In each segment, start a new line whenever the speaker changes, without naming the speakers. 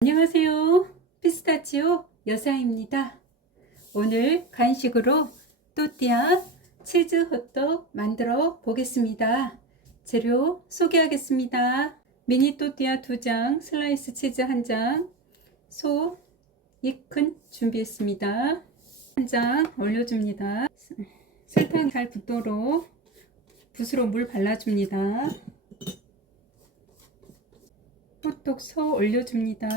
안녕하세요. 피스타치오 여사입니다. 오늘 간식으로 또띠아 치즈 호떡 만들어 보겠습니다. 재료 소개하겠습니다. 미니 또띠아 2장, 슬라이스 치즈 1장, 소 2큰 준비했습니다. 한장 올려줍니다. 설탕 잘 붙도록 붓으로 물 발라줍니다. 호떡 소 올려줍니다.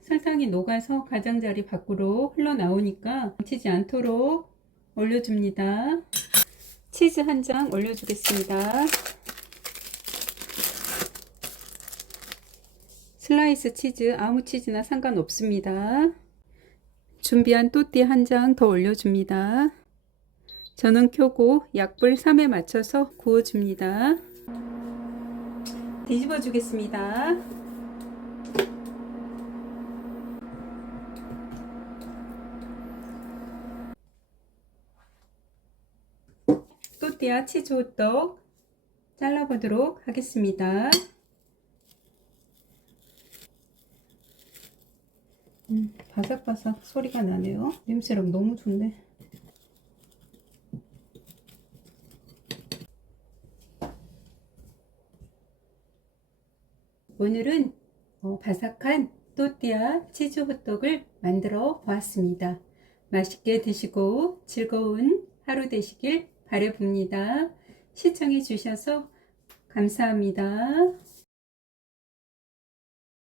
설탕이 녹아서 가장자리 밖으로 흘러나오니까 묻히지 않도록 올려줍니다. 치즈 한 장 올려주겠습니다. 슬라이스 치즈, 아무 치즈나 상관없습니다. 준비한 또띠 한 장 더 올려줍니다. 저는 켜고 약불 3에 맞춰서 구워줍니다. 뒤집어 주겠습니다. 또띠아 치즈 호떡 잘라보도록 하겠습니다. 음, 바삭바삭 소리가 나네요. 냄새랑 너무 좋네. 오늘은 어, 바삭한 또띠아 치즈 호떡을 만들어 보았습니다. 맛있게 드시고 즐거운 하루 되시길 바라봅니다. 시청해 주셔서 감사합니다.